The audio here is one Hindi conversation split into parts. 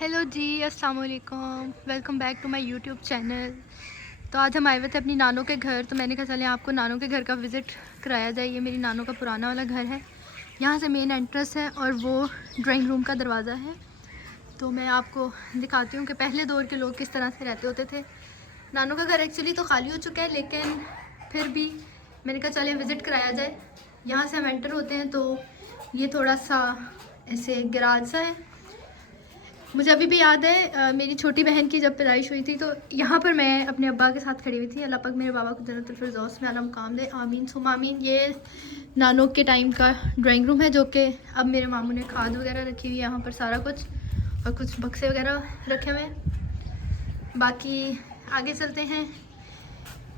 हेलो जी, अस्सलाम वालेकुम। Welcome back to my YouTube channel. तो आज हम आए हुए थे अपनी नानों के घर, तो मैंने कहा चले आपको नानों के घर का विज़िट कराया जाए। ये मेरी नानों का पुराना वाला घर है। यहाँ से मेन एंट्रेंस है और वो ड्राइंग रूम का दरवाज़ा है। तो मैं आपको दिखाती हूँ कि पहले दौर के लोग किस तरह से रहते होते थे। नानों का घर एक्चुअली तो खाली हो चुका है, लेकिन फिर भी मैंने कहा चले विज़िट कराया जाए। यहाँ से हम एंटर होते हैं तो ये थोड़ा सा ऐसे गैराज सा है। मुझे अभी भी याद है मेरी छोटी बहन की जब पैदाइश हुई थी तो यहाँ पर मैं अपने अब्बा के साथ खड़ी हुई थी। अल्लाह पाक मेरे बाबा को जन्नतुल फिरदौस में आला मुकाम दे, आमीन सुम आमीन। ये नानों के टाइम का ड्राइंग रूम है, जो कि अब मेरे मामू ने खाद वगैरह रखी हुई है यहाँ पर सारा कुछ, और कुछ बक्से वगैरह रखे हुए हैं। बाकी आगे चलते हैं।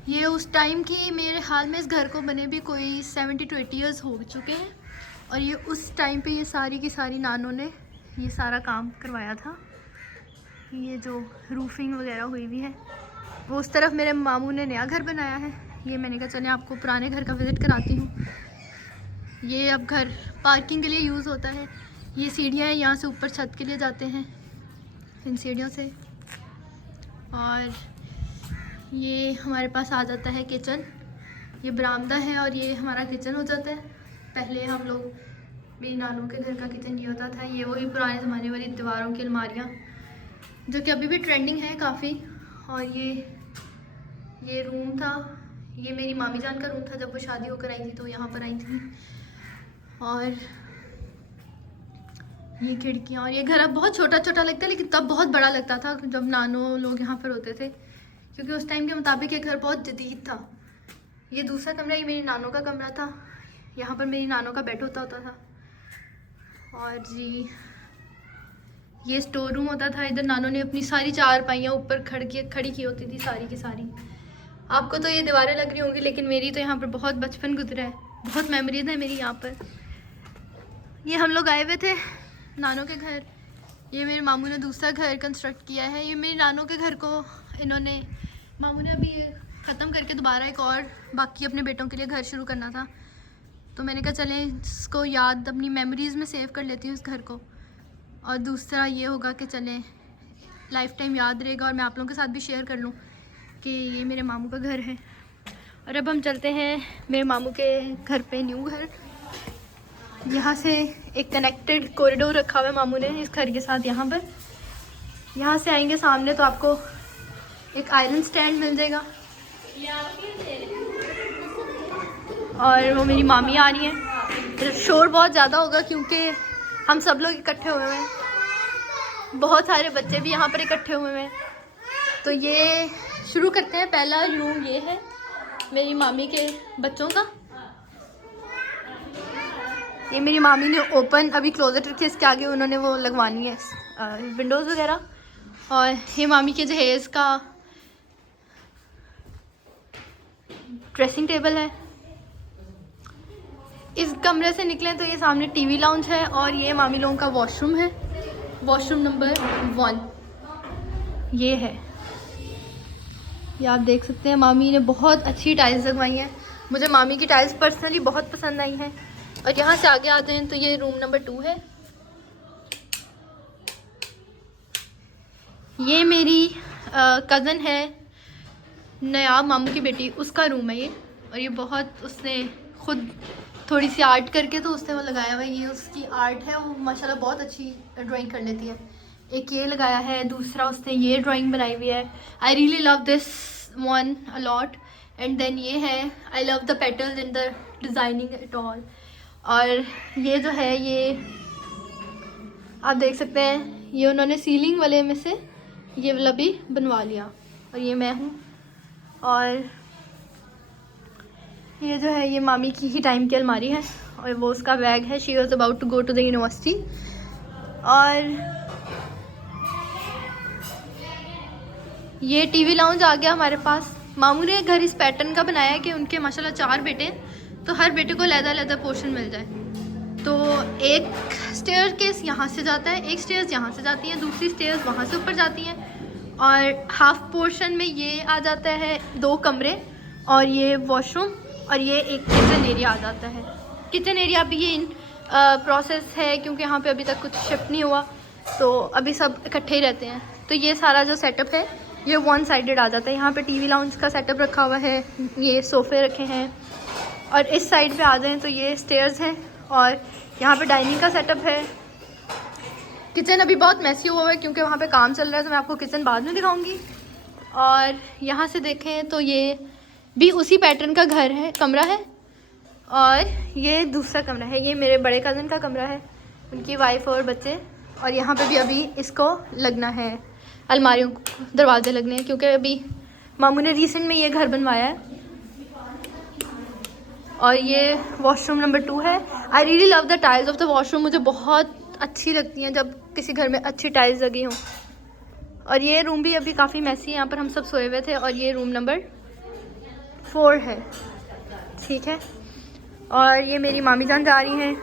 ये उस टाइम की, मेरे हाल में इस घर को बने भी कोई 70 to 80 ईयर्स हो चुके हैं, और ये उस टाइम पे ये सारी की सारी नानों ने ये सारा काम करवाया था। ये जो रूफिंग वगैरह हुई हुई है, वो उस तरफ मेरे मामू ने नया घर बनाया है। ये मैंने कहा चले आपको पुराने घर का विज़िट कराती हूँ। ये अब घर पार्किंग के लिए यूज़ होता है। ये सीढ़ियाँ हैं, यहाँ से ऊपर छत के लिए जाते हैं इन सीढ़ियों से। और ये हमारे पास आ जाता है किचन। ये बरामदा है और ये हमारा किचन हो जाता है। पहले हम लोग, मेरी नानों के घर का किचन ये होता था। ये वही पुराने ज़माने वाली दीवारों की अलमारियाँ जो कि अभी भी ट्रेंडिंग है काफ़ी। और ये रूम था। ये मेरी मामी जान का रूम था, जब वो शादी होकर आई थी तो यहाँ पर आई थी। और ये खिड़कियाँ, और ये घर अब बहुत छोटा छोटा लगता है, लेकिन तब बहुत बड़ा लगता था जब नानों लोग यहाँ पर होते थे, क्योंकि उस टाइम के मुताबिक ये घर बहुत जदीद था। ये दूसरा कमरा, ये मेरी नानों का कमरा था। यहाँ पर मेरी नानों का बेड होता था। और जी ये स्टोर रूम होता था। इधर नानों ने अपनी सारी चारपाइयाँ ऊपर खड़ी की होती थी सारी की सारी। आपको तो ये दीवारें लग रही होंगी, लेकिन मेरी तो यहाँ पर बहुत बचपन गुजरा है, बहुत मेमोरीज है मेरी यहाँ पर। ये हम लोग आए हुए थे नानों के घर। ये मेरे मामू ने दूसरा घर कंस्ट्रक्ट किया है। ये मेरे नानों के घर को इन्होंने, मामू ने अभी ख़त्म करके दोबारा एक और बाकी अपने बेटों के लिए घर शुरू करना था। तो मैंने कहा चलें इसको याद, अपनी मेमोरीज़ में सेव कर लेती हूँ इस घर को। और दूसरा ये होगा कि चलें लाइफ टाइम याद रहेगा, और मैं आप लोगों के साथ भी शेयर कर लूँ कि ये मेरे मामू का घर है। और अब हम चलते हैं मेरे मामू के घर पे, न्यू घर। यहाँ से एक कनेक्टेड कॉरिडोर रखा हुआ है मामू ने इस घर के साथ। यहाँ पर, यहाँ से आएंगे सामने तो आपको एक आयरन स्टैंड मिल जाएगा। और वो मेरी मामी आ रही है। शोर बहुत ज़्यादा होगा क्योंकि हम सब लोग इकट्ठे हुए हैं, बहुत सारे बच्चे भी यहाँ पर इकट्ठे हुए हैं। तो ये शुरू करते हैं। पहला रूम ये है मेरी मामी के बच्चों का। ये मेरी मामी ने ओपन अभी क्लोजेट रखी है, इसके आगे उन्होंने वो लगवानी है विंडोज़ वगैरह। और ये मामी के जहेज़ का ड्रेसिंग टेबल है। इस कमरे से निकलें तो ये सामने टीवी लाउंज है, और ये मामी लोगों का वॉशरूम है, वॉशरूम नंबर 1 ये है। ये आप देख सकते हैं। मामी ने बहुत अच्छी टाइल्स लगवाई हैं। मुझे मामी की टाइल्स पर्सनली बहुत पसंद आई हैं। और यहाँ से आगे आते हैं तो ये रूम नंबर 2 है। ये मेरी कज़न है नयाब मामू की बेटी, उसका रूम है ये। और ये बहुत, उसने खुद थोड़ी सी आर्ट करके तो उसने वो लगाया हुआ है। ये उसकी आर्ट है, वो माशाल्लाह बहुत अच्छी ड्राइंग कर लेती है। एक ये लगाया है, दूसरा उसने ये ड्राइंग बनाई हुई है। I really love this one a lot. And then ये है, I love the petals in the designing it all. और ये जो है, ये आप देख सकते हैं, ये उन्होंने सीलिंग वाले में से ये वाला भी बनवा लिया। और ये मैं हूँ। और ये जो है, ये मामी की ही टाइम की अलमारी है, और वो उसका बैग है। She was about to go to the university. और ये टीवी लाउंज आ गया हमारे पास। मामू ने घर इस पैटर्न का बनाया है कि उनके माशाल्लाह 4 बेटे हैं, तो हर बेटे को लहदा पोर्शन मिल जाए। तो एक स्टेयर केस यहाँ से जाता है, एक स्टेयर्स यहाँ से जाती हैं, दूसरी स्टेयर्स वहाँ से ऊपर जाती हैं। और हाफ पोर्शन में ये आ जाता है 2 कमरे, और ये वॉशरूम, और ये एक किचन एरिया आ जाता है। किचन एरिया भी ये इन प्रोसेस है, क्योंकि यहाँ पे अभी तक कुछ शिफ्ट नहीं हुआ। तो अभी सब इकट्ठे ही रहते हैं। तो ये सारा जो सेटअप है ये वन साइडेड आ जाता है। यहाँ पे टीवी लाउंज का सेटअप रखा हुआ है, ये सोफ़े रखे हैं। और इस साइड पे आ जाएं तो ये स्टेयर्स हैं और यहाँ पे डाइनिंग का सेटअप है। किचन अभी बहुत मैसी हुआ है क्योंकि वहाँ पे काम चल रहा है, तो मैं आपको किचन बाद में दिखाऊंगी। और यहाँ से देखें तो ये भी उसी पैटर्न का घर है, कमरा है। और ये दूसरा कमरा है, ये मेरे बड़े कज़न का कमरा है, उनकी वाइफ और बच्चे। और यहाँ पे भी अभी इसको लगना है, अलमारियों को दरवाजे लगने हैं, क्योंकि अभी मामू ने रिसेंट में ये घर बनवाया है। और ये वॉशरूम नंबर 2 है। I really love the tiles of the washroom, मुझे बहुत अच्छी लगती हैं जब किसी घर में अच्छी टाइल्स लगी हों। और ये रूम भी अभी काफ़ी मैसी है, यहाँ पर हम सब सोए हुए थे। और ये रूम नंबर 4 है, ठीक है। और ये मेरी मामी जान जा रही हैं।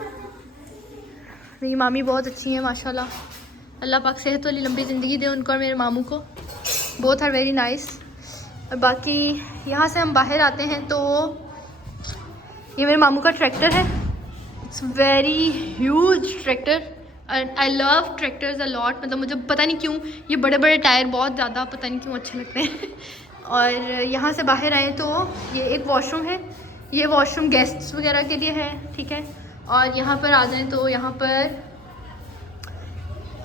मेरी मामी बहुत अच्छी हैं माशाल्लाह, अल्लाह पाक सेहत वाली लंबी ज़िंदगी दे उनको और मेरे मामू को, बोथ आर वेरी नाइस। और बाकी यहाँ से हम बाहर आते हैं तो ये मेरे मामू का ट्रैक्टर है, it's very huge tractor. I love tractors a lot, मतलब मुझे पता नहीं क्यों ये बड़े बड़े टायर बहुत ज़्यादा पता नहीं क्यों अच्छे लगते हैं। और यहाँ से बाहर आए तो ये एक वॉशरूम है, ये वॉशरूम गेस्ट्स वगैरह के लिए है, ठीक है। और यहाँ पर आ जाएं तो यहाँ पर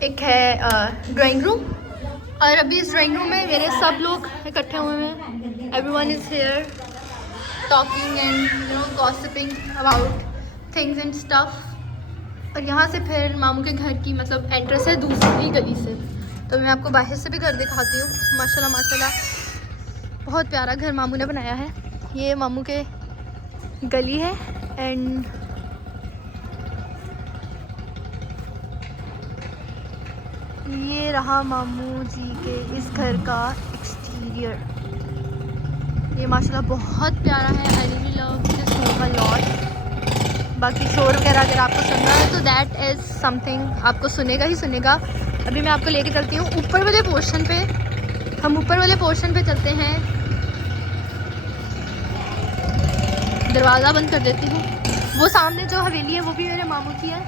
एक है ड्राइंग रूम। और अभी इस ड्राइंग रूम में मेरे सब लोग इकट्ठे हुए हैं, everyone is here talking and you know gossiping about things and stuff. और यहाँ से फिर मामू के घर की मतलब एड्रेस है दूसरी गली से, तो मैं आपको बाहर से भी घर दिखाती हूँ। माशाल्लाह माशाल्लाह बहुत प्यारा घर मामू ने बनाया है। ये मामू के गली है एंड ये रहा मामू जी के इस घर का एक्सटीरियर। ये माशाल्लाह बहुत प्यारा है, I really love this home a lot. बाकी शोर वगैरह अगर आपको सुनना है तो दैट इज़ समथिंग आपको सुनेगा ही सुनेगा। अभी मैं आपको लेके चलती हूँ ऊपर वाले पोर्शन पे, हम ऊपर वाले पोर्शन पे चलते हैं। दरवाज़ा बंद कर देती हूँ। वो सामने जो हवेली है वो भी मेरे मामू की है।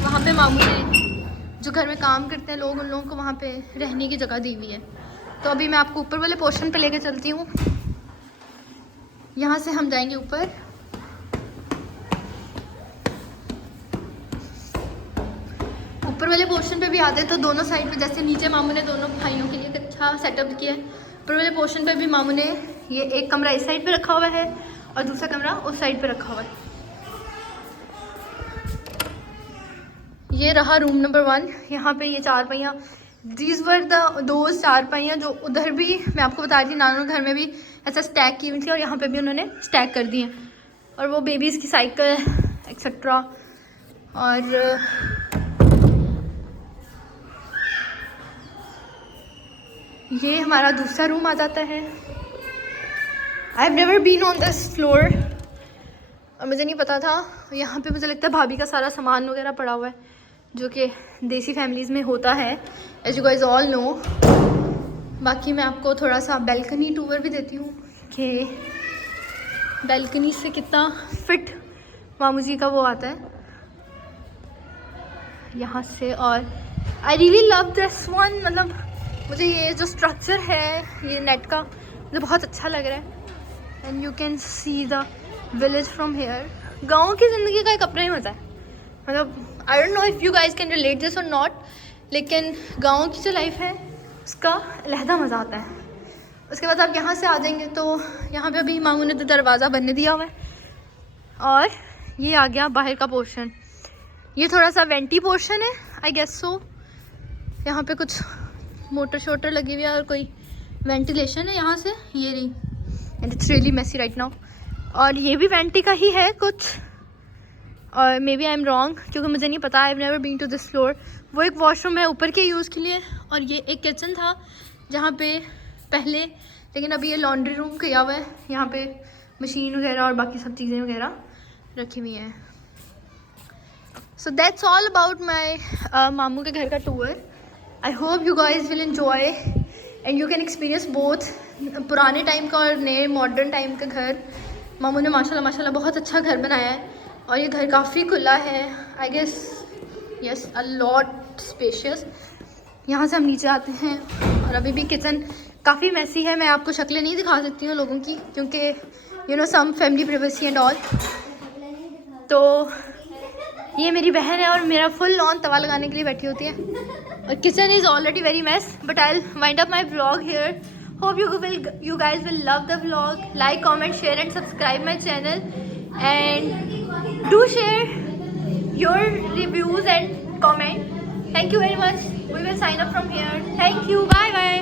वहाँ पे मामू ने जो घर में काम करते हैं लोग, उन लोगों को वहाँ पे रहने की जगह दी हुई है। तो अभी मैं आपको ऊपर वाले पोर्शन पे लेके चलती हूँ। यहाँ से हम जाएंगे ऊपर। ऊपर वाले पोर्शन पे भी आते हैं तो दोनों साइड पे, जैसे नीचे मामू ने दोनों भाइयों के लिए एक अच्छा सेटअप किया है, ऊपर वाले पोर्शन पे भी मामू ने ये एक कमरा इस साइड पे रखा हुआ है और दूसरा कमरा उस साइड पे रखा हुआ है। ये रहा रूम नंबर 1। यहाँ पे ये 4 पहियाँ, दीज वर दो 4 पहियाँ जो उधर भी मैं आपको बता रही थी, नानू घर में भी ऐसा स्टैक की हुई थी और यहाँ पे भी उन्होंने स्टैक कर दी हैं। और वो बेबीज़ की साइकिल एक्सेट्रा। और ये हमारा दूसरा रूम आ जाता है। I have never been on this floor और मुझे नहीं पता था। यहाँ पे मुझे लगता है भाभी का सारा सामान वगैरह पड़ा हुआ है, जो कि देसी फैमिलीज़ में होता है, as you guys all know. बाकी मैं आपको थोड़ा सा बैल्कनी टूर भी देती हूँ कि बैल्कनी से कितना फिट मामू जी का वो आता है यहाँ से। और आई रियली लव दिस वन, मतलब मुझे ये जो स्ट्रक्चर है ये नेट का मुझे बहुत अच्छा लग रहा है। And you can see the village from here. गाँव की ज़िंदगी का एक अपना ही मज़ा है, मतलब I don't know if you guys can relate this और नॉट, लेकिन गाँव की जो लाइफ है उसका अलहदा मज़ा आता है। उसके बाद आप यहाँ से आ जाएंगे तो यहाँ पे अभी मामू ने तो दरवाज़ा बनने दिया हुआ है। और ये आ गया बाहर का पोर्शन, ये थोड़ा सा वेंटी पोर्शन है आई गेस सो। यहाँ पे कुछ मोटर शोटर लगी हुई है और कोई वेंटिलेशन है यहाँ से, ये रही। And it's really messy right now. और ये भी वेंटी का ही है कुछ, और maybe I am wrong क्योंकि मुझे नहीं पता, I have never been to this floor. वो एक वॉशरूम है ऊपर के यूज़ के लिए, और ये एक किचन था जहाँ पे पहले, लेकिन अभी ये लॉन्ड्री रूम किया हुआ है। यहाँ पे मशीन वगैरह और बाकी सब चीज़ें वगैरह रखी हुई हैं। So that's all about my मामू के घर का tour. I hope you guys will enjoy and you can experience both पुराने टाइम का और नए मॉडर्न टाइम का घर। मामू ने माशाल्लाह माशाल्लाह बहुत अच्छा घर बनाया है और ये घर काफ़ी खुला है। I guess yes, a lot spacious. यहाँ से हम नीचे आते हैं और अभी भी किचन काफ़ी मैसी है। मैं आपको शक्लें नहीं दिखा सकती हूँ लोगों की, क्योंकि you know some family privacy and all. तो ये मेरी बहन है और मेरा फुल ऑन तवा लगाने के लिए बैठी होती है। और kitchen is already very mess, but I will wind up my vlog here. Hope you guys will love the vlog. Like, comment, share and subscribe my channel, and do share your reviews and comment. Thank you very much. We will sign up from here. Thank you. Bye bye.